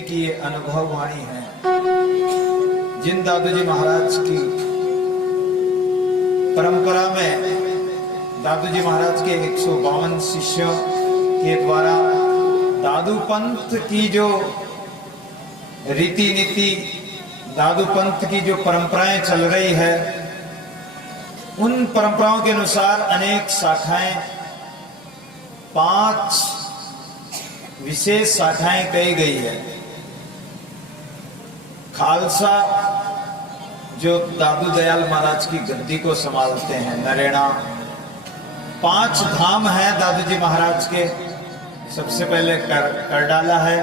जिनकी ये अनुभव वाणी है, जिन दादू जी महाराज की परंपरा में दादू जी महाराज के 152 शिष्यों के द्वारा दादू पंथ की जो रीति नीति, दादू पंथ की जो परंपराएं चल रही है, उन परंपराओं के अनुसार अनेक शाखाएं, 5 विशेष शाखाएं कही गई है। खालसा जो दादू दयाल महाराज की गद्दी को संभालते हैं, नरेणा, 5 धाम हैं दादू जी महाराज के। सबसे पहले करडाला है,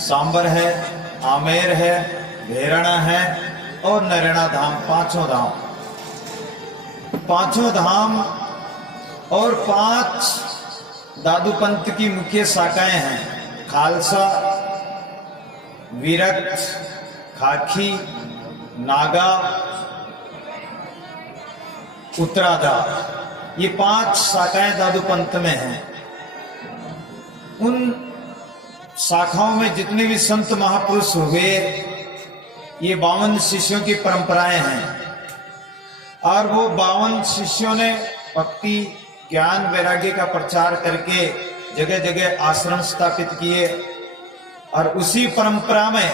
सांबर है, आमेर है, भेरणा है और नरेणा धाम, 5 धाम। 5 धाम और 5 दादू पंथ की मुख्य शाखाएं हैं। खालसा, विरक्त, खाकी, नागा, उत्तराधा, ये 5 शाखाएं दादू पंथ में हैं। उन शाखाओं में जितने भी संत महापुरुष हुए, ये 52 शिष्यों की परंपराएं हैं। और वो 52 शिष्यों ने भक्ति, ज्ञान, वैराग्य का प्रचार करके जगह जगह आश्रम स्थापित किए। और उसी परंपरा में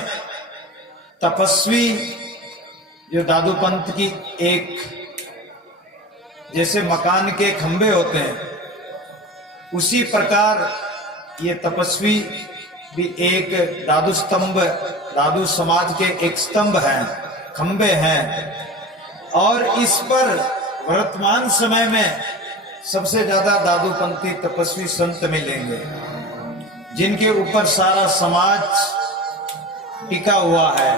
तपस्वी जो दादू पंथ की एक, जैसे मकान के खंभे होते हैं, उसी प्रकार ये तपस्वी भी एक दादू स्तंभ, दादू समाज के एक स्तंभ हैं, खंभे हैं। और इस पर वर्तमान समय में सबसे ज्यादा दादू पंथी तपस्वी संत मिलेंगे, जिनके ऊपर सारा समाज टिका हुआ है,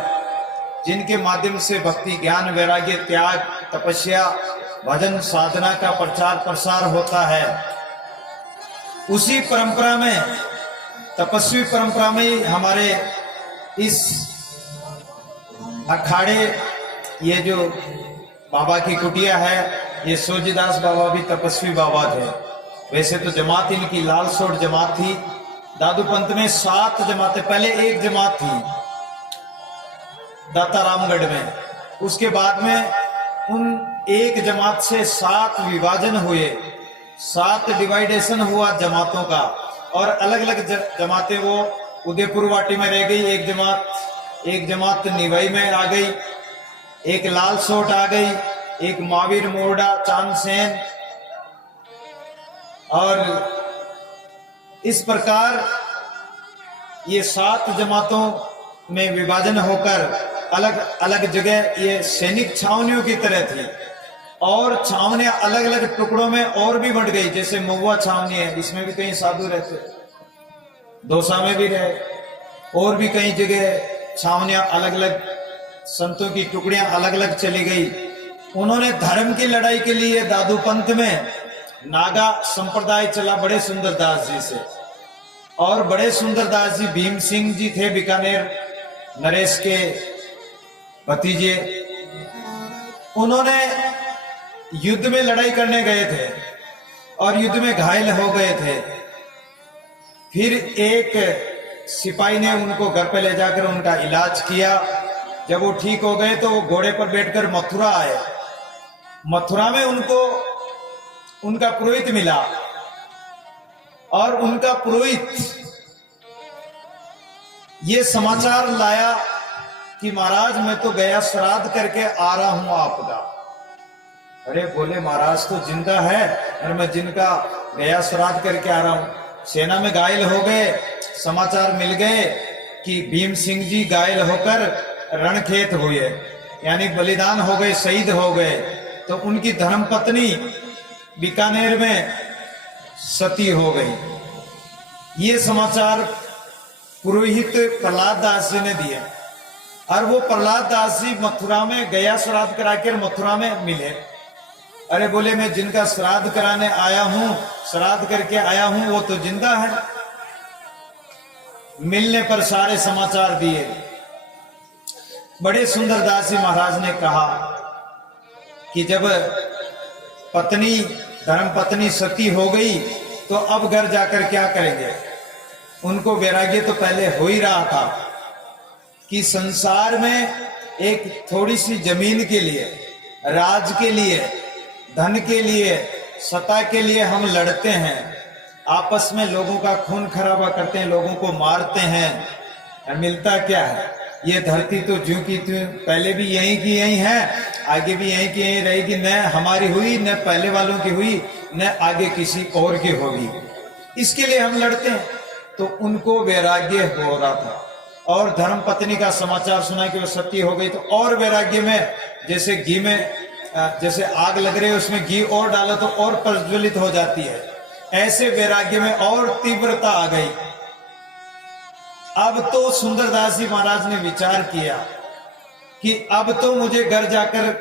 जिनके माध्यम से भक्ति, ज्ञान, वैराग्य, त्याग, तपस्या, भजन, साधना का प्रचार प्रसार होता है। उसी परंपरा में, तपस्वी परंपरा में हमारे इस अखाड़े, ये जो बाबा की कुटिया है, ये सोजीदास बाबा भी तपस्वी बाबा थे। वैसे तो जमात इनकी लाल सोट जमात थी। दादू पंथ में 7 जमातें, पहले एक जमात थी दाता रामगढ़ में, उसके बाद में उन एक जमात से 7 विभाजन हुए, 7 डिवाइडेशन हुआ जमातों का। और अलग अलग जमातें वो उदयपुर वाटी में रह गई, एक जमात निवाई में आ गई, एक लाल सोट आ गई, एक महावीर मोरडा, चांदसेन। और इस प्रकार ये 7 जमातों में विभाजन होकर अलग अलग जगह ये सैनिक छावनियों की तरह थी। और छावनियां अलग अलग टुकड़ों में और भी बढ़ गई, जैसे महुआ छावनी है, इसमें भी कहीं साधु रहते, दौसा में भी रहे, और भी कई जगह छावनियां अलग अलग, संतों की टुकड़ियां अलग अलग चली गई। उन्होंने धर्म की लड़ाई के लिए दादू पंथ में नागा संप्रदाय चला बड़े सुंदरदास जी से। और बड़े सुंदरदास जी भीम सिंह जी थे, बीकानेर नरेश के भतीजे। उन्होंने युद्ध में लड़ाई करने गए थे और युद्ध में घायल हो गए थे। फिर एक सिपाही ने उनको घर पे ले जाकर उनका इलाज किया। जब वो ठीक हो गए तो वो घोड़े पर बैठकर मथुरा आए। मथुरा में उनको उनका पुरोहित मिला और उनका पुरोहित ये समाचार लाया कि महाराज मैं तो गया श्राद्ध करके आ रहा हूं आपका। अरे बोले महाराज तो जिंदा है, और मैं जिनका गया श्राद्ध करके आ रहा हूं। सेना में घायल हो गए, समाचार मिल गए कि भीम सिंह जी घायल होकर रणखेत हुए, यानी बलिदान हो गए, शहीद हो गए। तो उनकी धर्मपत्नी बीकानेर में सती हो गई। ये समाचार पुरोहित प्रहलाद दास जी ने दिए। और वो प्रहलाद दास जी मथुरा में गया श्राद्ध कराकर मथुरा में मिले। अरे बोले मैं जिनका श्राद्ध कराने आया हूं, श्राद्ध करके आया हूं, वो तो जिंदा है। मिलने पर सारे समाचार दिए। बड़े सुंदरदास जी महाराज ने कहा कि जब पत्नी, धर्मपत्नी सती हो गई तो अब घर जाकर क्या करेंगे। उनको वैराग्य तो पहले हो ही रहा था, कि संसार में एक थोड़ी सी जमीन के लिए, राज के लिए, धन के लिए, सत्ता के लिए हम लड़ते हैं, आपस में लोगों का खून खराबा करते हैं, लोगों को मारते हैं, मिलता क्या है? ये धरती तो ज्यों की त्यों पहले भी यहीं की यहीं है, आगे भी यहीं की यहीं रहेगी। न हमारी हुई, न पहले वालों की हुई, न आगे किसी और की होगी। इसके लिए हम लड़ते हैं। तो उनको वैराग्य हो रहा था, और धर्म पत्नी का समाचार सुना कि वो सती हो गई, तो और वैराग्य में, जैसे घी में जैसे आग लग रही है, उसमें घी और डालो तो और प्रज्वलित हो जाती है, ऐसे वैराग्य में और तीव्रता आ गई। अब तो सुंदरदास जी महाराज ने विचार किया कि अब तो मुझे घर जाकर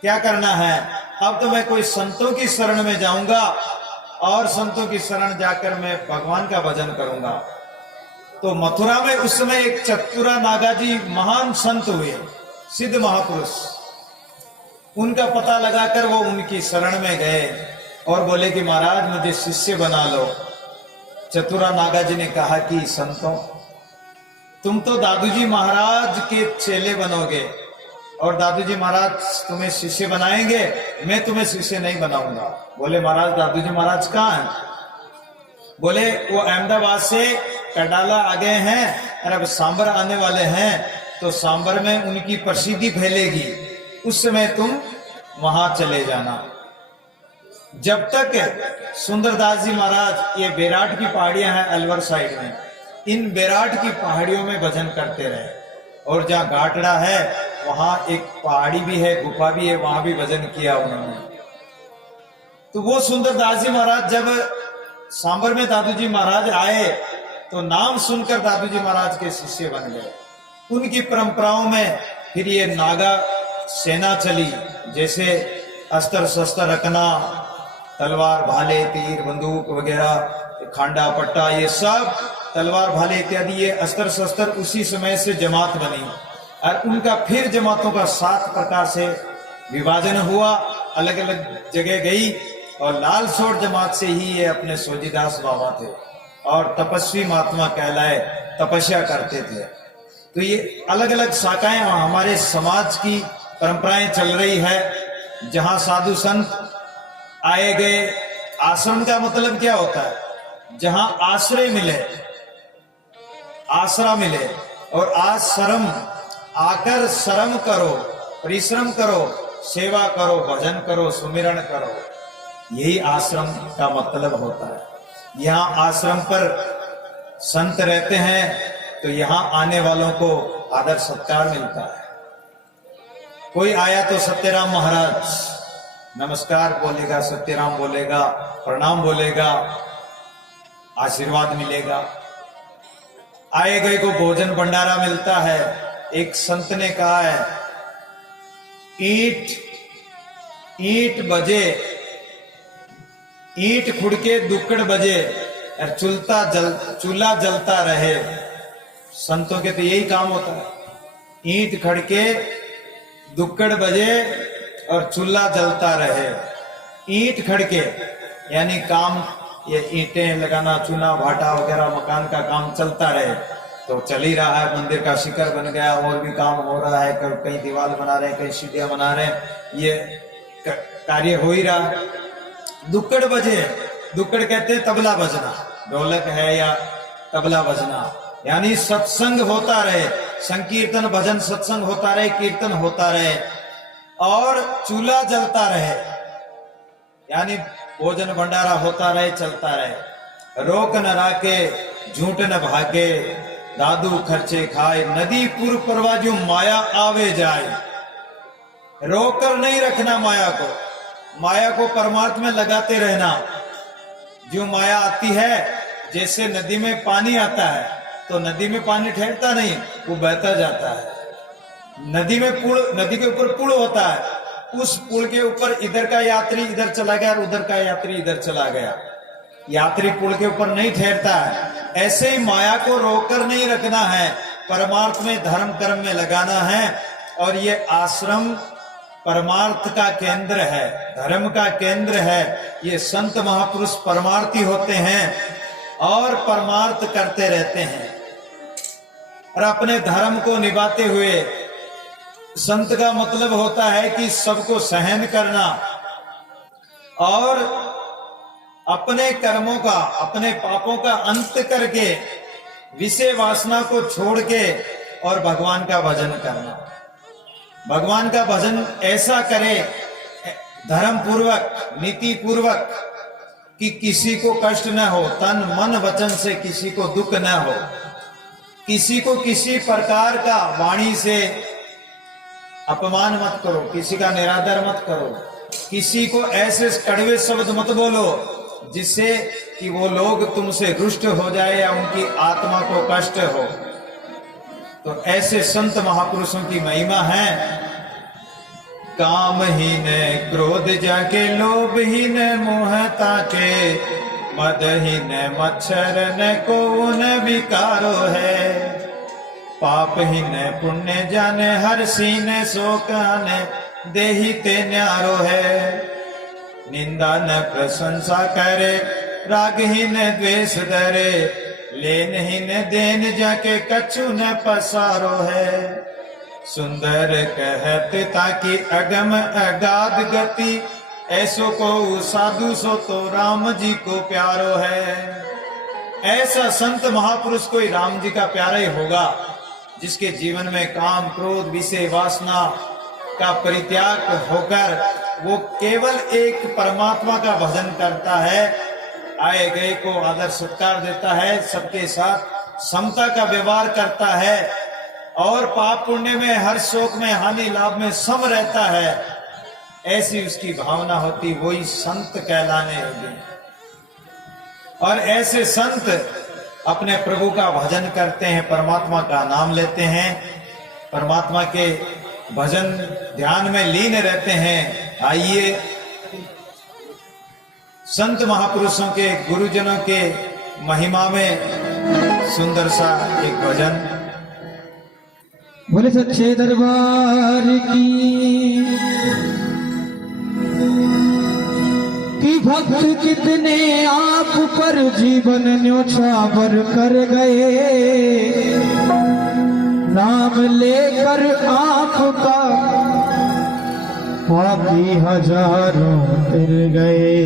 क्या करना है, अब तो मैं कोई संतों की शरण में जाऊंगा और संतों की शरण जाकर मैं भगवान का भजन करूंगा। तो मथुरा में उस समय एक चतुरा नागा जी महान संत हुए, सिद्ध महापुरुष, उनका पता लगाकर वो उनकी शरण में गए और बोले कि महाराज मुझे शिष्य बना लो। चतुरा नागा जी ने कहा कि संतों, तुम तो दादूजी महाराज के चेले बनोगे और दादूजी महाराज तुम्हें शिष्य बनाएंगे, मैं तुम्हें शिष्य नहीं बनाऊंगा। बोले महाराज दादूजी महाराज कहाँ हैं? बोले वो अहमदाबाद से कडाला आ गए हैं और अब सांबर आने वाले हैं, तो सांबर में उनकी प्रसिद्धि फैलेगी, उस समय तुम वहां चले जाना। जब तक सुंदरदास जी महाराज, ये बेराट की पहाड़ियां हैं अलवर साइड में, इन बेराट की पहाड़ियों में भजन करते रहे, और जहाँ घाटड़ा है वहां एक पहाड़ी भी है, गुफा भी है, वहां भी भजन किया उन्होंने। तो वो सुंदरदास जी महाराज जब सांबर में दादूजी महाराज आए तो नाम सुनकर दादूजी महाराज के शिष्य बन गए। उनकी परंपराओं में फिर ये नागा सेना चली, जैसे अस्त्र शस्त्र रखना, तलवार भाले तीर बंदूक वगैरह, खांडा पट्टा, ये सब तलवार भाले इत्यादि ये अस्त्र शस्त्र उसी समय से जमात बनी, और उनका फिर जमातों का 7 प्रकार से विभाजन हुआ, अलग अलग जगह गई, और लाल सोट जमात से ही ये अपने सोजीदास बाबा थे और तपस्वी महात्मा कहलाए, तपस्या करते थे। तो ये अलग अलग शाखाएं हमारे समाज की परंपराएं चल रही है, जहां साधु संत आए गए। आश्रम का मतलब क्या होता है? जहां आश्रय मिले, आसरा मिले, और आश्रम आकर श्रम करो, परिश्रम करो, सेवा करो, भजन करो, सुमिरन करो, यही आश्रम का मतलब होता है। यहाँ आश्रम पर संत रहते हैं तो यहाँ आने वालों को आदर सत्कार मिलता है। कोई आया तो सत्यराम महाराज नमस्कार बोलेगा, सत्यराम बोलेगा, प्रणाम बोलेगा, आशीर्वाद मिलेगा। आए गए को भोजन भंडारा मिलता है। एक संत ने कहा है, ईंट बजे, ईंट खुड़के दुक्कड़ बजे और चूल्हा जलता रहे। संतों के तो यही काम होता है, ईंट खड़के दुक्कड़ बजे और चूल्हा जलता रहे। ईंट खड़के यानी काम, ये ईंटें लगाना, चूना भाटा वगैरह, मकान का काम चलता रहे, तो चल ही रहा है। मंदिर का शिखर बन गया, और भी काम हो रहा है, कहीं दीवार बना रहे हैं, कहीं सीढ़ियां बना रहे हैं, ये कार्य हो ही रहा है। दुक्कड़ बजे, दुक्कड़ कहते हैं तबला बजना, ढोलक है या तबला बजना, यानी सत्संग होता रहे, संकीर्तन भजन सत्संग होता रहे, कीर्तन होता रहे, और चूल्हा जलता रहे, यानी भोजन भंडारा होता रहे, चलता रहे। रोक न राके झूठ न भागे, दादू खर्चे खाए, नदी पुर परवाजू माया आवे जाए। रोकर नहीं रखना माया को, माया को परमार्थ में लगाते रहना। जो माया आती है, जैसे नदी में पानी आता है तो नदी में पानी ठहरता नहीं, वो बहता जाता है। नदी में पुल, नदी के ऊपर पुल होता है, उस पुल के ऊपर इधर का यात्री इधर चला गया और उधर का यात्री इधर चला गया, यात्री पुल के ऊपर नहीं ठहरता है। ऐसे ही माया को रोककर नहीं रखना है, परमार्थ में धर्म कर्म में लगाना है। और ये आश्रम परमार्थ का केंद्र है, धर्म का केंद्र है। ये संत महापुरुष परमार्थी होते हैं और परमार्थ करते रहते हैं। और अपने धर्म को निभाते हुए। संत का मतलब होता है कि सबको सहन करना और अपने कर्मों का, अपने पापों का अंत करके विषय वासना को छोड़ के और भगवान का भजन करना। भगवान का भजन ऐसा करे धर्म पूर्वक, नीति पूर्वक, कि किसी को कष्ट न हो, तन मन वचन से किसी को दुख न हो, किसी को किसी प्रकार का वाणी से अपमान मत करो, किसी का निरादर मत करो, किसी को ऐसे कड़वे शब्द मत बोलो जिससे कि वो लोग तुमसे रुष्ट हो जाए या उनकी आत्मा को कष्ट हो। तो ऐसे संत महापुरुषों की महिमा है। कामहीन क्रोध जाके, लोभहीन मोह ताके, मदहीन मच्छर न को न विकारो है। पापहीन पुण्य जाने, हर सीने शोक आने, देही ते न्यारो है। निंदा न प्रशंसा करे, रागहीन द्वेष धरे, लेनहीन देन जाके, कछु न पसारो है। सुंदर कहत ताकि अगम अगाध गति, ऐसो को साधु सो तो राम जी को प्यारो है। ऐसा संत महापुरुष कोई राम जी का प्यारा ही होगा जिसके जीवन में काम क्रोध विषय वासना का परित्याग होकर वो केवल एक परमात्मा का भजन करता है, आए गए को आदर सत्कार देता है, सबके साथ समता का व्यवहार करता है और पाप पुण्य में, हर शोक में, हानि लाभ में सम रहता है। ऐसी उसकी भावना होती, वही संत कहलाने लगे। और ऐसे संत अपने प्रभु का भजन करते हैं, परमात्मा का नाम लेते हैं, परमात्मा के भजन ध्यान में लीन रहते हैं। आइए संत महापुरुषों के, गुरुजनों के महिमा में सुंदर सा एक भजन। बोले सच्चे दरबार की भक्त कितने आप पर जीवन न्योछावर कर गए, नाम लेकर आपका बाकी हजारों फिर गए।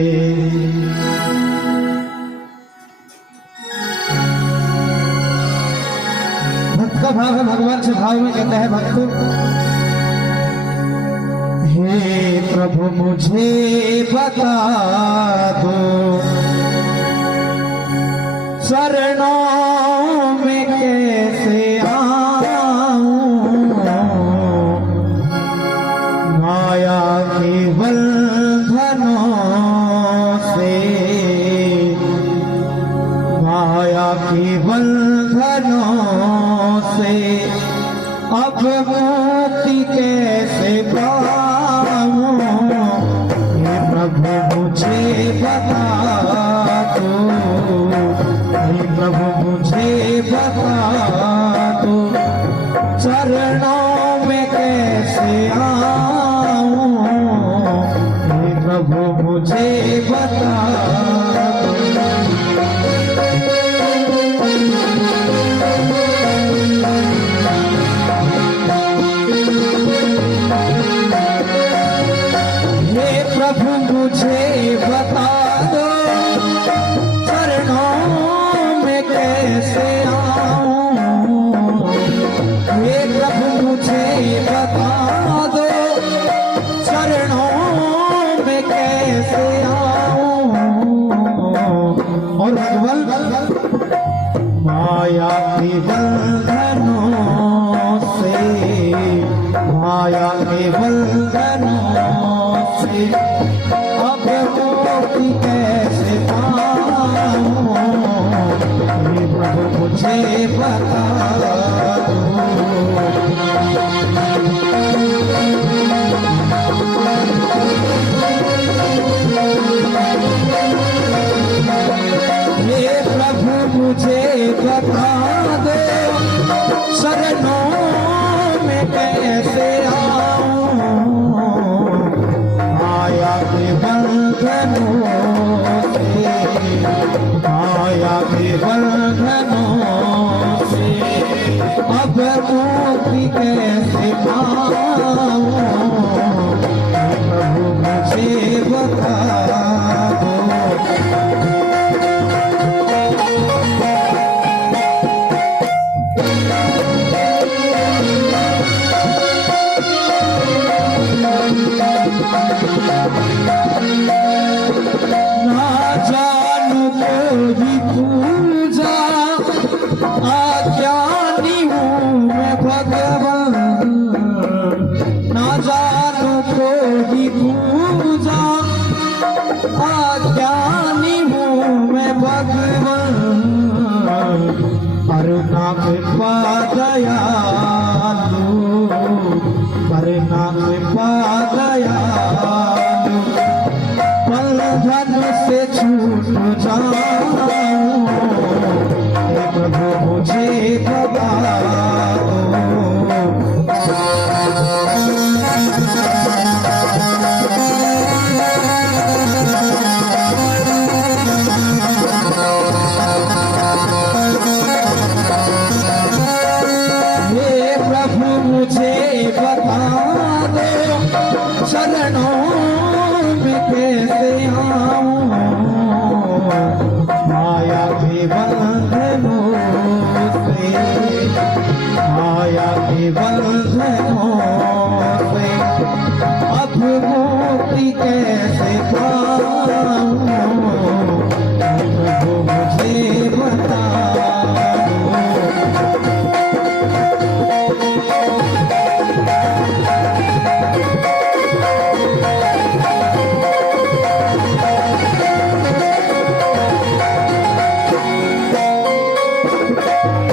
भक्त का भाव है, भगवान से भाव में कहता है भक्त, हे प्रभु मुझे बता दो, शरणों में कैसे आऊं, माया के बंधनों से, माया के बंधनों से अब मुक्ति कैसे पाऊं, हे प्रभु मुझे बता दो, हे प्रभु मुझे बता दो, चरणों में कैसे आऊं, हे प्रभु मुझे बता दो। प्रभु मुझे बता दो, चरणों में कैसे आऊं, हे प्रभु मुझे बता दो, चरणों में कैसे आऊं। और माया के बंधनों से, माया के बंधनों से अब मुक्ति कैसे पाऊं, हे प्रभु मुझे बता दो। हे प्रभु मुझे बता दो, शरणों में कैसे आऊं, माया के बंधनों से, माया के बंधनों से कैसे पाऊं प्रभु मुझे बता दो। ना जानू कोई पूजा अज्ञानी हूँ मैं भगवान, ना जानू कोई पूजा अज्ञानी हूँ मैं भगवान, करुणा कृपा दयालु, करुणा कृपा दयालु, बंधन से छूट जाऊं हे प्रभु मुझे बता दो। हे प्रभु मुझे बता दो शरणों में कैसे आऊं माया के बंधनों से, माया के बंधनों से अब मुक्ति कैसे पाऊं प्रभु मुझे बता दो।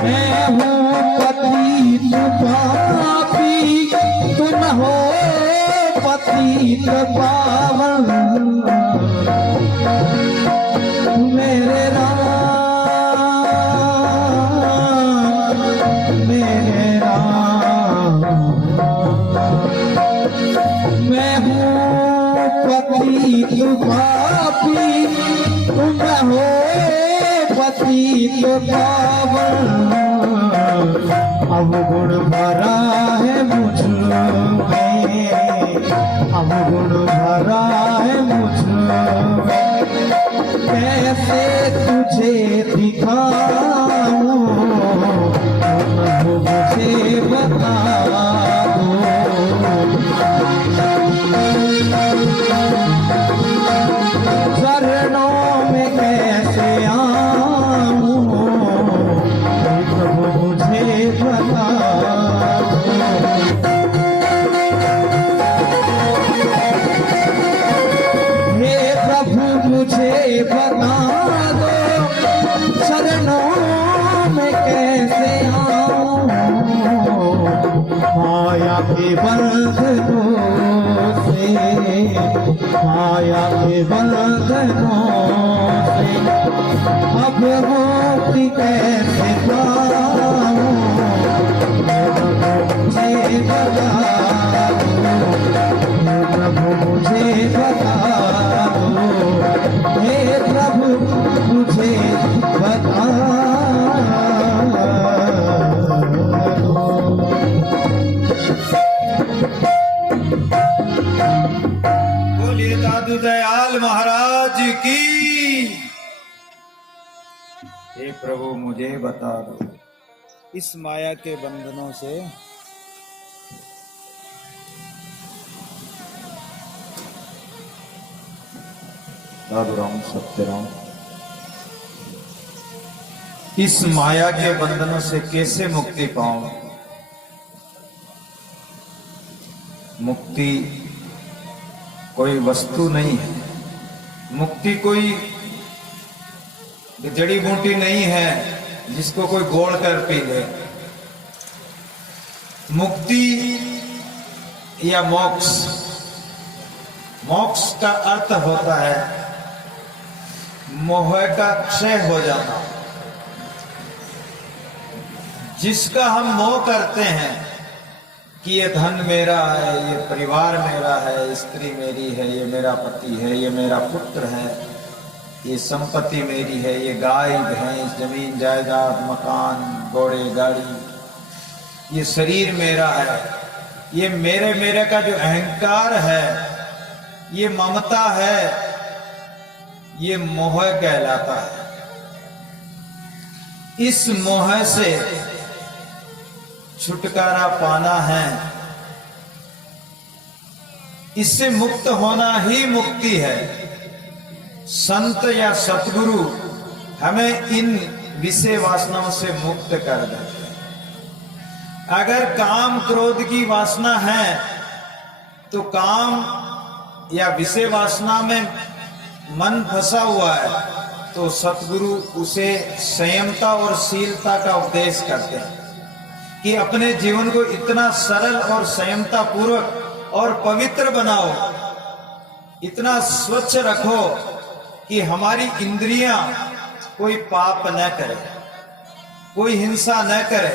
मैं हूँ पतित पापी तुम हो पतित पावन, मेरे राम मेरे राम। मैं हूँ पतित पापी तुम हो पतित पावन, अवगुण भरा है मुझ में, अवगुण भरा है मुझ में, कैसे तुझे दिखाऊं प्रभु मुझे बता दो। चरणों में कैसे आऊं प्रभु मुझे बता दो। हे प्रभु मुझे बता दो शरणों में कैसे आऊं माया के बंधनों से, माया के बंधनों से अब मुक्ति कैसे पाऊं मुझे बता दो, प्रभु मुझे बता दो, हे प्रभु मुझे बता दो। बोलिए दादू दयाल महाराज की। हे प्रभु मुझे बता दो इस माया के बंधनों से साधु राम सत्य राम, इस माया के बंधनों से कैसे मुक्ति पाऊं। मुक्ति कोई वस्तु नहीं है, मुक्ति कोई जड़ी बूटी नहीं है जिसको कोई गोड़ कर पी ले। मुक्ति या मोक्ष, मोक्ष का अर्थ होता है मोह का क्षय हो जाना। जिसका हम मोह करते हैं कि ये धन मेरा है, ये परिवार मेरा है, स्त्री मेरी है, ये मेरा पति है, ये मेरा पुत्र है, ये संपत्ति मेरी है, ये गाय भैंस जमीन जायदाद मकान घोड़े गाड़ी, ये शरीर मेरा है, ये मेरे मेरे का जो अहंकार है, ये ममता है, ये मोह कहलाता है। इस मोह से छुटकारा पाना है, इससे मुक्त होना ही मुक्ति है। संत या सतगुरु हमें इन विषय वासनाओं से मुक्त कर देते हैं। अगर काम क्रोध की वासना है तो काम या विषय वासना में मन फंसा हुआ है तो सतगुरु उसे संयमता और शीलता का उपदेश करते हैं कि अपने जीवन को इतना सरल और संयमता पूर्वक और पवित्र बनाओ, इतना स्वच्छ रखो कि हमारी इंद्रियां कोई पाप न करे, कोई हिंसा न करे,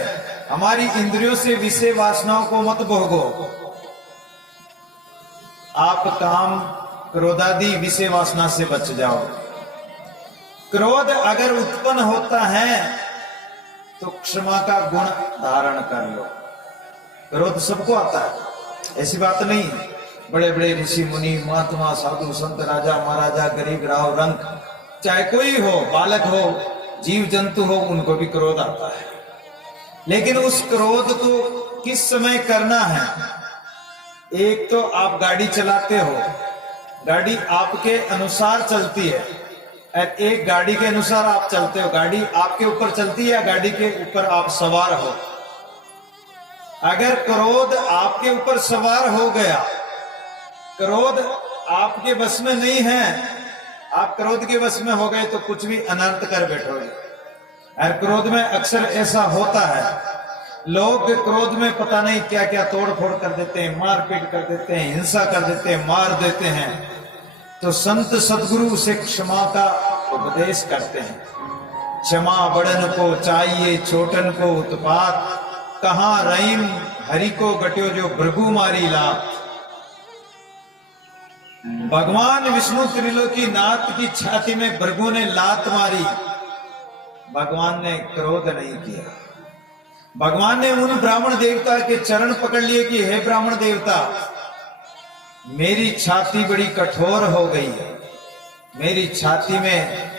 हमारी इंद्रियों से विषय वासनाओं को मत भोगो। आप काम क्रोधादि विषय वासना से बच जाओ। क्रोध अगर उत्पन्न होता है तो क्षमा का गुण धारण कर लो। क्रोध सबको आता है, ऐसी बात नहीं है। बड़े बड़े ऋषि मुनि, महात्मा, साधु, संत, राजा महाराजा, गरीब राव रंक, चाहे कोई हो, बालक हो, जीव जंतु हो, उनको भी क्रोध आता है। लेकिन उस क्रोध को किस समय करना है? एक तो आप गाड़ी चलाते हो, गाड़ी आपके अनुसार चलती है, एक गाड़ी के अनुसार आप चलते हो, गाड़ी आपके ऊपर चलती है या गाड़ी के ऊपर आप सवार हो। अगर क्रोध आपके ऊपर सवार हो गया, क्रोध आपके बस में नहीं है, आप क्रोध के बस में हो गए तो कुछ भी अनर्थ कर बैठोगे। और क्रोध में अक्सर ऐसा होता है, लोग क्रोध में पता नहीं क्या क्या तोड़ फोड़ कर देते हैं, मारपीट कर देते हैं, हिंसा कर देते हैं, मार देते हैं। तो संत सदगुरु उसे क्षमा का उपदेश करते हैं। क्षमा बड़न को चाहिए, छोटन को उत्पात, कहां रहीम हरि को गट्यो जो भृगु मारी लात। भगवान विष्णु त्रिलोकी नाथ की छाती में भृगु ने लात मारी, भगवान ने क्रोध नहीं किया। भगवान ने उन ब्राह्मण देवता के चरण पकड़ लिए कि हे ब्राह्मण देवता, मेरी छाती बड़ी कठोर हो गई है, मेरी छाती में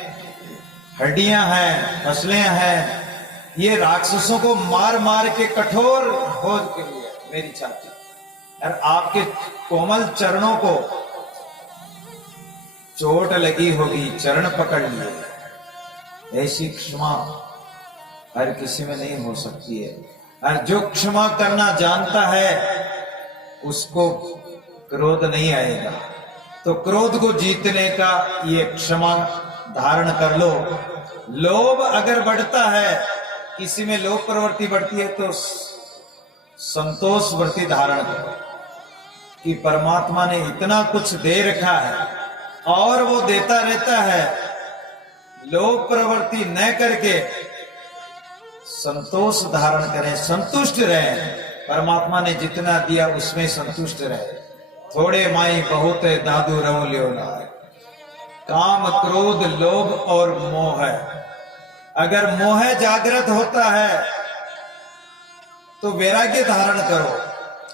हड्डियां हैं, फसलें हैं, ये राक्षसों को मार मार के कठोर हो गई है मेरी छाती, और आपके कोमल चरणों को चोट लगी होगी, चरण पकड़ लिए। ऐसी क्षमा हर किसी में नहीं हो सकती है। और जो क्षमा करना जानता है उसको क्रोध नहीं आएगा। तो क्रोध को जीतने का ये क्षमा धारण कर लो। लोभ अगर बढ़ता है, किसी में लोभ प्रवृत्ति बढ़ती है, तो संतोष वृत्ति धारण करो कि परमात्मा ने इतना कुछ दे रखा है और वो देता रहता है। लोभ प्रवृत्ति न करके संतोष धारण करें, संतुष्ट रहें। परमात्मा ने जितना दिया उसमें संतुष्ट रहे। थोड़े माई बहुत है दादू रहो लियो ना। काम क्रोध लोभ और मोह, अगर मोह जागृत होता है तो वैराग्य धारण करो।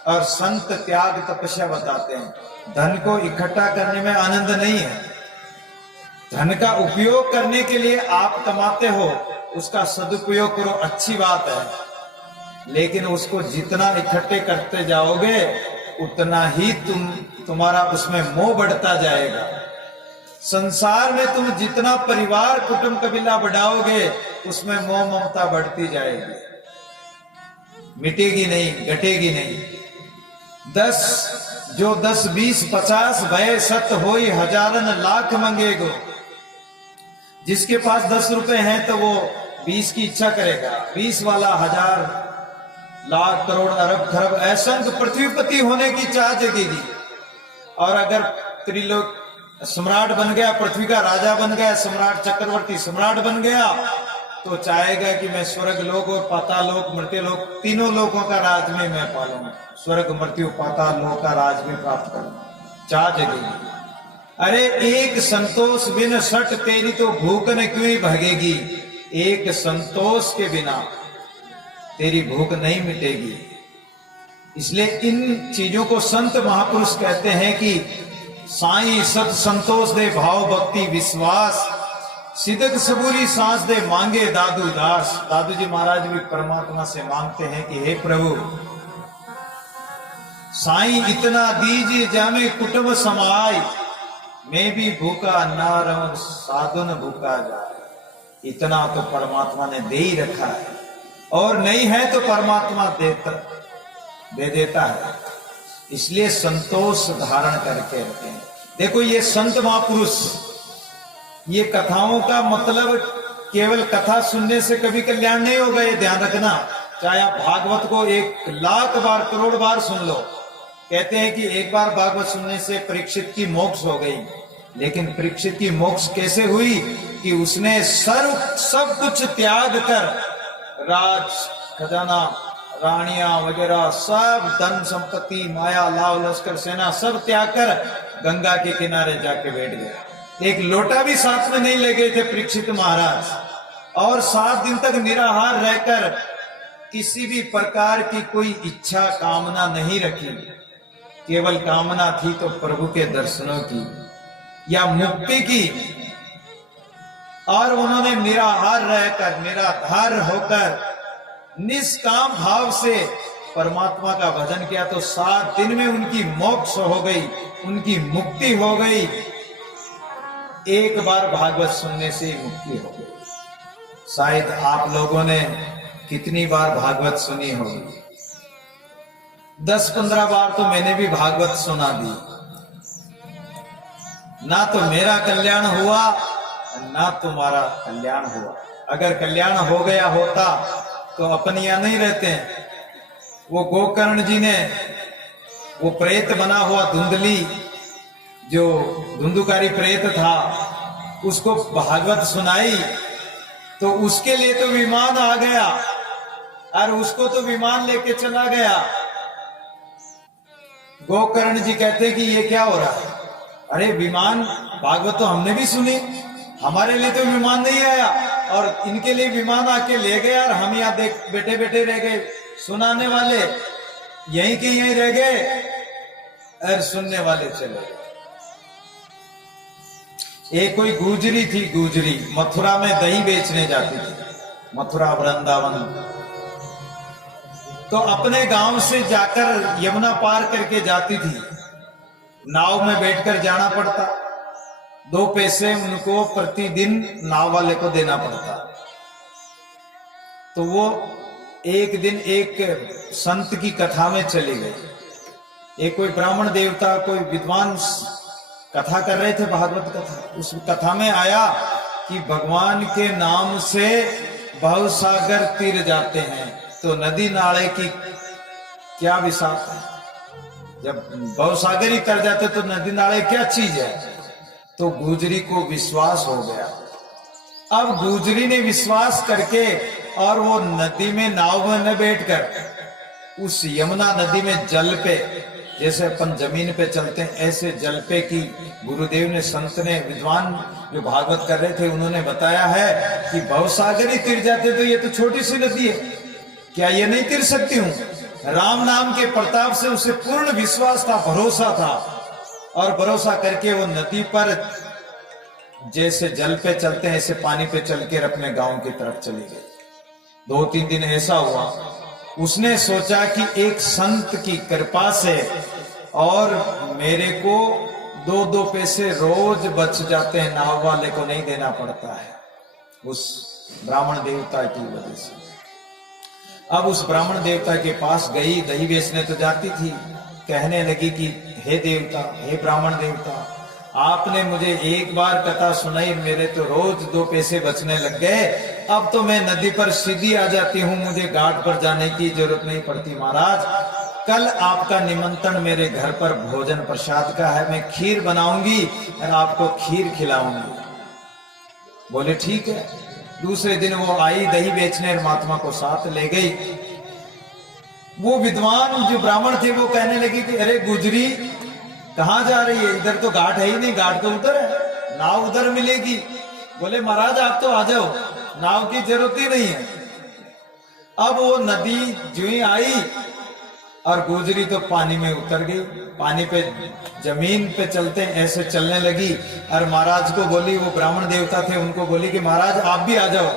और संत त्याग तपस्या बताते हैं। धन को इकट्ठा करने में आनंद नहीं है, धन का उपयोग करने के लिए आप कमाते हो, उसका सदुपयोग करो, अच्छी बात है। लेकिन उसको जितना इकट्ठे करते जाओगे उतना ही तुम्हारा उसमें मोह बढ़ता जाएगा। संसार में तुम जितना परिवार कुटुंब कबीला बढ़ाओगे उसमें मोह ममता बढ़ती जाएगी, मिटेगी नहीं, घटेगी नहीं। 10 20 50 भय सत होई हजारन लाख मंगेगो। जिसके पास 10 रुपए हैं तो वो 20 की इच्छा करेगा, 20 वाला 1000 लाख करोड़ अरब खरब असंख्य पृथ्वीपति होने की चाह जगेगी। और अगर त्रिलोक सम्राट बन गया, पृथ्वी का राजा बन गया, सम्राट चक्रवर्ती सम्राट बन गया, तो चाहेगा कि मैं स्वर्ग लोक और पाताल लोक, मृत्यु लोक, तीनों लोकों का राज में मैं पालूंगा, स्वर्ग मृत्यु पाताल लोक का राज में प्राप्त करूंगा, चाह जगेगी। अरे एक संतोष बिन सट तेरी तो भूख न क्यों ही भगेगी। एक संतोष के बिना तेरी भूख नहीं मिटेगी। इसलिए इन चीजों को संत महापुरुष कहते हैं कि साईं सत संतोष दे भाव भक्ति विश्वास, सिदक सबूरी सांस दे मांगे दादू दास। दादू जी महाराज भी परमात्मा से मांगते हैं कि हे प्रभु साईं इतना दीजिए जामे कुटुंब समाय, मैं भी भूखा ना रहूं साधु न भूखा जाए। इतना तो परमात्मा ने दे ही रखा है, और नहीं है तो परमात्मा दे देता है। इसलिए संतोष धारण करके रखते हैं। देखो ये संत महापुरुष, ये कथाओं का मतलब केवल कथा सुनने से कभी कल्याण नहीं होगा, ये ध्यान रखना। चाहे आप भागवत को 1,00,000 बार करोड़ बार सुन लो। कहते हैं कि एक बार भागवत सुनने से परीक्षित की मोक्ष हो गई, लेकिन परीक्षित की मोक्ष कैसे हुई कि उसने सब कुछ त्याग कर, राज खजाना रानियां वगैरह सब धन संपत्ति माया लाव लश्कर सेना सब त्याग कर गंगा के किनारे जाके बैठ गया। एक लोटा भी साथ में नहीं ले गए थे परीक्षित महाराज, और 7 दिन तक निराहार रहकर किसी भी प्रकार की कोई इच्छा कामना नहीं रखी। केवल कामना थी तो प्रभु के दर्शनों की या मुक्ति की, और उन्होंने निराहार रहकर निराधार होकर निष्काम भाव से परमात्मा का भजन किया, तो 7 दिन में उनकी मोक्ष हो गई, उनकी मुक्ति हो गई। एक बार भागवत सुनने से ही मुक्ति हो गई। शायद आप लोगों ने कितनी बार भागवत सुनी होगी? 10-15 बार तो मैंने भी भागवत सुना दी। ना तो मेरा कल्याण हुआ ना तुम्हारा कल्याण हुआ। अगर कल्याण हो गया होता तो अपन यहां नहीं रहते हैं। वो गोकर्ण जी ने वो प्रेत बना हुआ धुंधली, जो धुंधुकारी प्रेत था, उसको भागवत सुनाई तो उसके लिए तो विमान आ गया, और उसको तो विमान लेके चला गया। गोकर्ण जी कहते कि ये क्या हो रहा है? अरे विमान, भागवत तो हमने भी सुनी, हमारे लिए तो विमान नहीं आया, और इनके लिए विमान आके ले गया, और हम यहाँ देख बैठे बैठे रह गए। सुनाने वाले यहीं के यहीं रह गए और सुनने वाले चले गए। एक कोई गुजरी थी, गुजरी मथुरा में दही बेचने जाती थी, मथुरा वृंदावन। तो अपने गांव से जाकर यमुना पार करके जाती थी। नाव में बैठकर जाना पड़ता, 2 पैसे उनको प्रतिदिन नाव वाले को देना पड़ता। तो वो एक दिन एक संत की कथा में चली गई। एक कोई ब्राह्मण देवता, कोई विद्वान कथा कर रहे थे, भागवत कथा। उस कथा में आया कि भगवान के नाम से भवसागर तीर जाते हैं, तो नदी नाले की क्या विसात है। जब भवसागर ही तर जाते तो नदी नाले क्या चीज है। तो गुजरी को विश्वास हो गया। अब गुजरी ने विश्वास करके, और वो नदी में नाव में न बैठकर उस यमुना नदी में जल पे, जैसे अपन जमीन पे चलते हैं ऐसे जल पे की गुरुदेव ने, संत ने, विद्वान जो भागवत कर रहे थे उन्होंने बताया है कि भवसागर ही तिर जाते तो ये तो छोटी सी नदी है, क्या ये नहीं तिर सकती हूं? राम नाम के प्रताप से उसे पूर्ण विश्वास था, भरोसा था, और भरोसा करके वो नदी पर जैसे जल पे चलते हैं ऐसे पानी पे चल के अपने गांव की तरफ चली गई। 2-3 दिन ऐसा हुआ, उसने सोचा कि एक संत की कृपा से और मेरे को 2-2 पैसे रोज बच जाते हैं, नाव वाले को नहीं देना पड़ता है, उस ब्राह्मण देवता की वजह से। अब उस ब्राह्मण देवता के पास गई, दही बेचने तो जाती थी, कहने लगी कि हे देवता, हे ब्राह्मण देवता, आपने मुझे एक बार कथा सुनाई, मेरे तो रोज 2 पैसे बचने लग गए, अब तो मैं नदी पर सीधी आ जाती हूँ, मुझे घाट पर जाने की जरूरत नहीं पड़ती। महाराज, कल आपका निमंत्रण मेरे घर पर भोजन प्रसाद का है, मैं खीर बनाऊंगी और आपको खीर खिलाऊंगी। बोले ठीक है। दूसरे दिन वो आई, दही बेचने, महात्मा को साथ ले गई। वो विद्वान जो ब्राह्मण थे वो कहने लगे कि अरे गुजरी कहाँ जा रही है, इधर तो घाट है ही नहीं, घाट तो उधर है, नाव उधर मिलेगी। बोले महाराज आप तो आ जाओ, नाव की जरूरत ही नहीं है। अब वो नदी जो ही आई और गुजरी तो पानी में उतर गई, पानी पे जमीन पे चलते ऐसे चलने लगी। और महाराज को बोली, वो ब्राह्मण देवता थे, उनको बोली कि महाराज आप भी आ जाओ,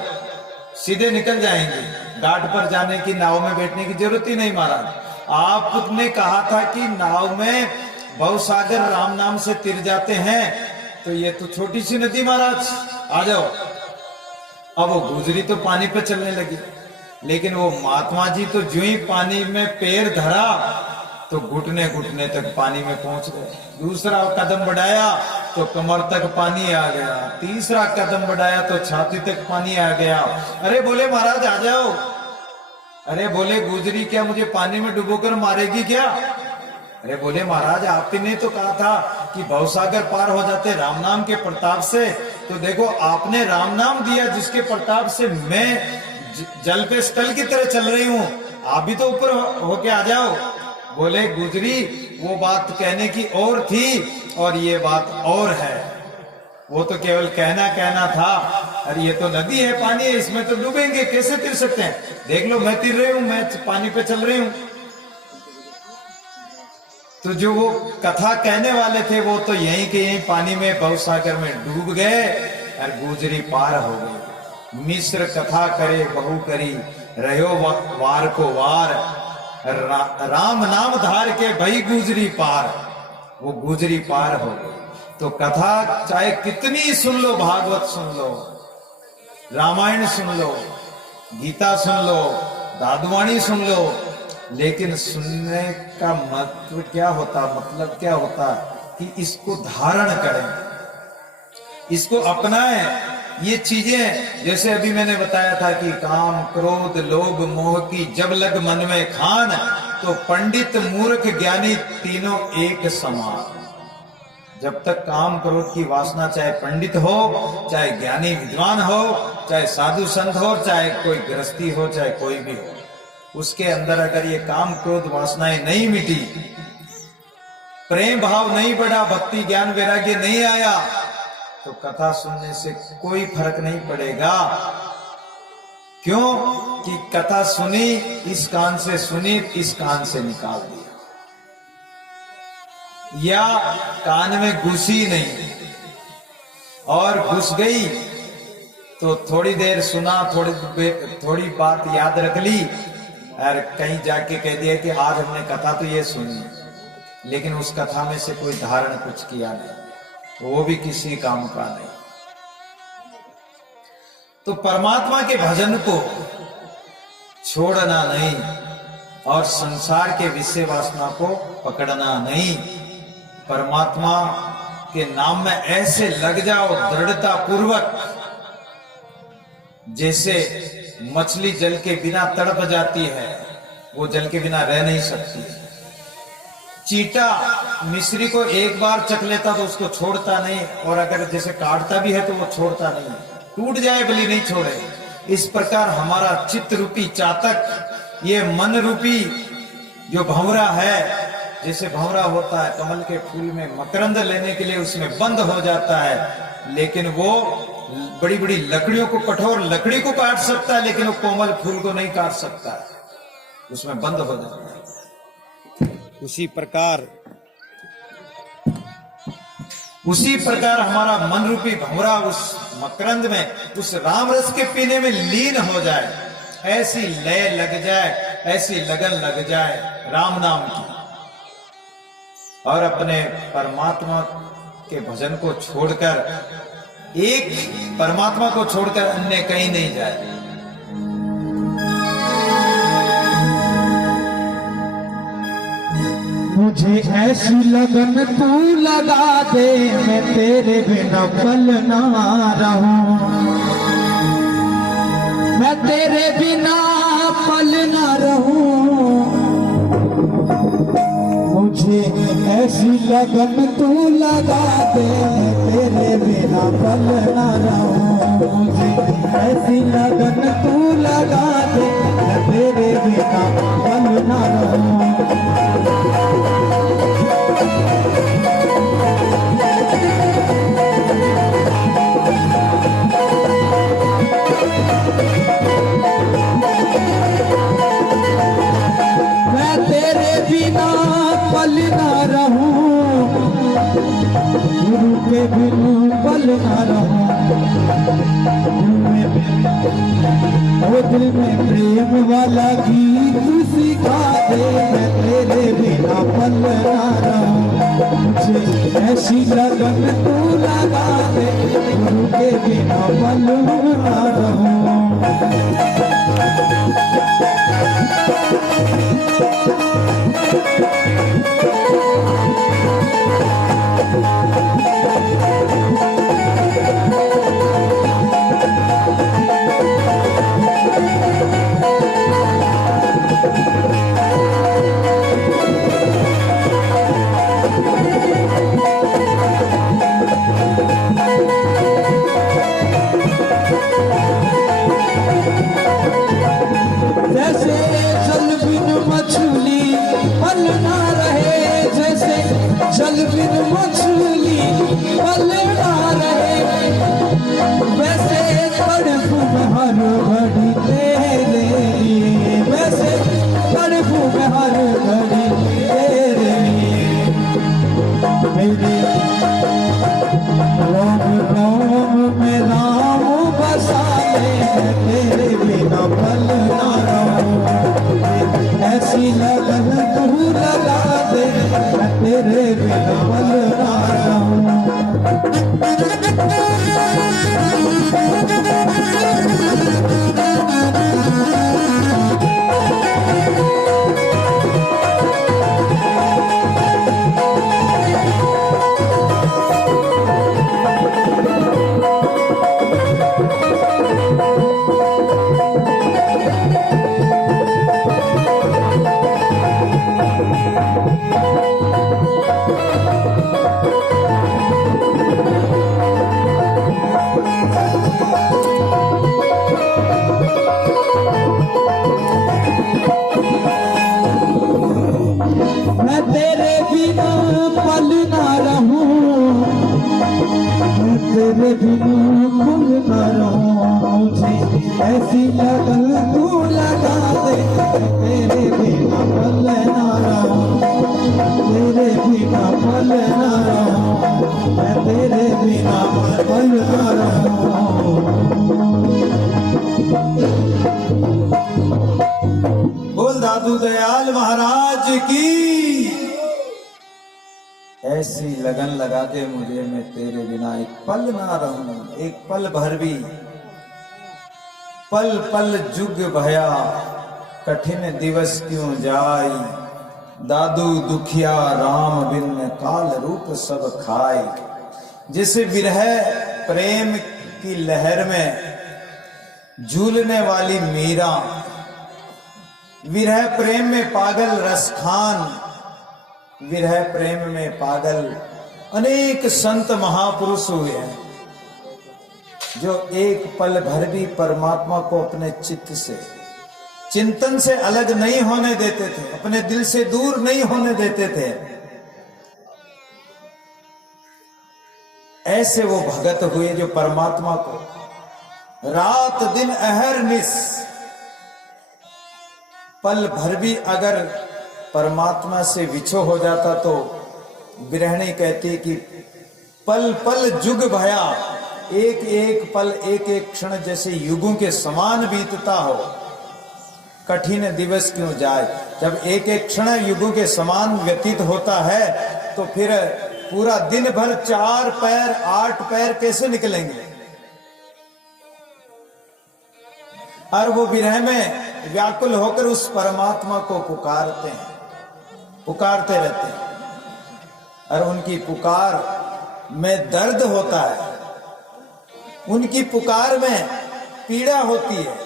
सीधे निकल जाएंगे, घाट पर जाने की, नाव में बैठने की जरूरत ही नहीं। महाराज आपने कहा था कि नाव में भवसागर राम नाम से तिर जाते हैं, तो ये तो छोटी सी नदी, महाराज आ जाओ। अब वो गुजरी तो पानी पे चलने लगी, लेकिन वो महात्मा जी तो जो ही पानी में पैर धरा तो घुटने घुटने तक पानी में पहुंच गए। दूसरा कदम बढ़ाया तो कमर तक पानी आ गया, तीसरा कदम बढ़ाया तो छाती तक पानी आ गया। अरे बोले महाराज आ जाओ। अरे बोले गुजरी क्या मुझे पानी में डुबोकर मारेगी क्या? अरे बोले महाराज आपने तो कहा था कि भवसागर पार हो जाते राम नाम के प्रताप से, तो देखो आपने राम नाम दिया जिसके प्रताप से मैं जल पे स्थल की तरह चल रही हूं, आप भी तो ऊपर होके आ जाओ। बोले गुजरी वो बात कहने की और थी और ये बात और है, वो तो केवल कहना कहना था। अरे ये तो नदी है, पानी है, इसमें तो डूबेंगे, कैसे तिर सकते हैं? देख लो मैं तिर रही हूं, मैं पानी पे चल रही हूं। तो जो वो कथा कहने वाले थे वो तो यहीं के यहीं पानी में भवसागर में डूब गए और गुजरी पार हो गई। मिश्र कथा करे बहु करी, रहो वार को वार, राम नाम धार के भई गुजरी पार। वो गुजरी पार हो गई। तो कथा चाहे कितनी सुन लो, भागवत सुन लो, रामायण सुन लो, गीता सुन लो, दादुवाणी सुन लो, लेकिन सुनने का महत्व क्या होता, मतलब क्या होता कि इसको धारण करें, इसको अपनाएं। ये चीजें जैसे अभी मैंने बताया था कि काम क्रोध लोभ मोह की जब लग मन में खान, तो पंडित मूर्ख ज्ञानी तीनों एक समान। जब तक काम क्रोध की वासना, चाहे पंडित हो, चाहे ज्ञानी विद्वान हो, चाहे साधु संत हो, चाहे कोई गृहस्थी हो, चाहे कोई भी हो, उसके अंदर अगर ये काम क्रोध वासनाएं नहीं मिटी, प्रेम भाव नहीं बढ़ा, भक्ति ज्ञान वैराग्य नहीं आया, तो कथा सुनने से कोई फर्क नहीं पड़ेगा। क्यों कि कथा सुनी, इस कान से सुनी, इस कान से निकाल दिया, या कान में घुसी नहीं और घुस गई तो थोड़ी देर सुना, थोड़ी बात याद रख ली और कहीं जाके कह दिया कि आज हमने कथा तो ये सुनी, लेकिन उस कथा में से कोई धारण कुछ किया नहीं, तो वो भी किसी काम का नहीं। तो परमात्मा के भजन को छोड़ना नहीं और संसार के विषय वासना को पकड़ना नहीं। परमात्मा के नाम में ऐसे लग जाओ दृढ़ता पूर्वक, जैसे मछली जल के बिना तड़प जाती है, वो जल के बिना रह नहीं सकती। चींटा मिश्री को एक बार चख लेता तो उसको छोड़ता नहीं, और अगर जैसे काटता भी है तो वो छोड़ता नहीं, टूट जाए भली नहीं छोड़े। इस प्रकार हमारा चित्त रूपी चातक, ये मन रूपी जो भंवरा है, जैसे भंवरा होता है कमल के फूल में मकरंद लेने के लिए उसमें बंद हो जाता है, लेकिन वो बड़ी बड़ी लकड़ियों को, कठोर लकड़ी को काट सकता है, लेकिन वो कोमल फूल को नहीं काट सकता, उसमें बंद हो जाता है। उसी प्रकार हमारा मन रूपी भंवरा उस मकरंद में, उस राम रस के पीने में लीन हो जाए, ऐसी लय लग जाए, ऐसी लगन लग जाए राम नाम की, और अपने परमात्मा के भजन को छोड़कर, एक परमात्मा को छोड़कर अन्य कहीं नहीं जाए। मुझे ऐसी लगन तू लगा दे, मैं तेरे बिना पल ना रहूं, मैं तेरे बिना पल ना रहूं। मुझे ऐसी लगन तू लगा दे, मैं तेरे बिना पल ना रहूं। मुझे ऐसी लगन तू लगा दे, मैं तेरे बिना पल ना रहूं। पल ना रहूं, गुरु के बिनु पल ना रहूं। वो दिल में प्रेम वाला गीत सिखा दे, मैं तेरे बिना पल ना रहूं। मुझे ऐसी लगन तू लगा दे, गुरु के बिना पल ना रहूं। जैसे जल बिन मछली पल ना रहे, जैसे जल बिन मछली पल ना रहे, वैसे तड़पू मैं हर घड़ी तेरे लिए, वैसे तड़पू मैं हर घड़ी तेरे लिए। मेरे रोम रोम में राम बसा ले, मैं तेरे बिना पल ना रहूं। ऐसी लगन तू लगा दे, मैं तेरे बिना पल ना रहूं। मैं तेरे बिना पल ना रहूं, मैं तेरे बिना पल ना रहूं। मुझे ऐसी लगन तू लगा दे, तेरे बिना पल ना रहूं, तेरे बिना पल ना रहूं, मैं तेरे बिना पल ना रहूं। बोल दादू दयाल महाराज की। ऐसी लगन लगा दे मुझे, मैं तेरे बिना एक पल ना रहूं, एक पल भर भी। पल पल जुग भया, कठिन दिवस क्यों जाई। दादू दुखिया राम बिन, काल रूप सब खाई। जिस विरह प्रेम की लहर में झूलने वाली मीरा, विरह प्रेम में पागल रसखान, विरह प्रेम में पागल अनेक संत महापुरुष हुए हैं, जो एक पल भर भी परमात्मा को अपने चित्त से, चिंतन से अलग नहीं होने देते थे, अपने दिल से दूर नहीं होने देते थे। ऐसे वो भगत हुए जो परमात्मा को रात दिन अहरनिश, पल भर भी अगर परमात्मा से विछो हो जाता तो गृहिणी कहती कि पल पल जुग भया, एक एक पल एक एक क्षण जैसे युगों के समान बीतता हो, कठिन दिवस क्यों जाए। जब एक एक क्षण युगों के समान व्यतीत होता है तो फिर पूरा दिन भर 4 पैर 8 पैर कैसे निकलेंगे। और वो विरह में व्याकुल होकर उस परमात्मा को पुकारते हैं, पुकारते रहते हैं, और उनकी पुकार में दर्द होता है, उनकी पुकार में पीड़ा होती है।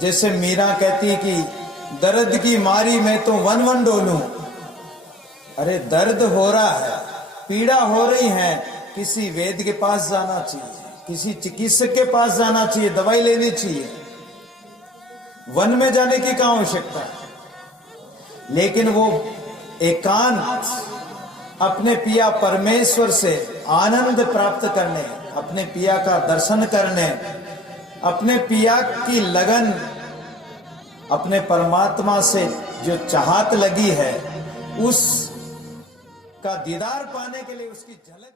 जैसे मीरा कहती कि दर्द की मारी मैं तो वन वन डोलूं। अरे दर्द हो रहा है, पीड़ा हो रही है, किसी वेद के पास जाना चाहिए, किसी चिकित्सक के पास जाना चाहिए, दवाई लेनी चाहिए, वन में जाने की क्या आवश्यकता है। लेकिन वो एकांत अपने पिया परमेश्वर से आनंद प्राप्त करने, अपने पिया का दर्शन करने, अपने पिया की लगन अपने परमात्मा से जो चाहत लगी है, उस का दीदार पाने के लिए, उसकी झलक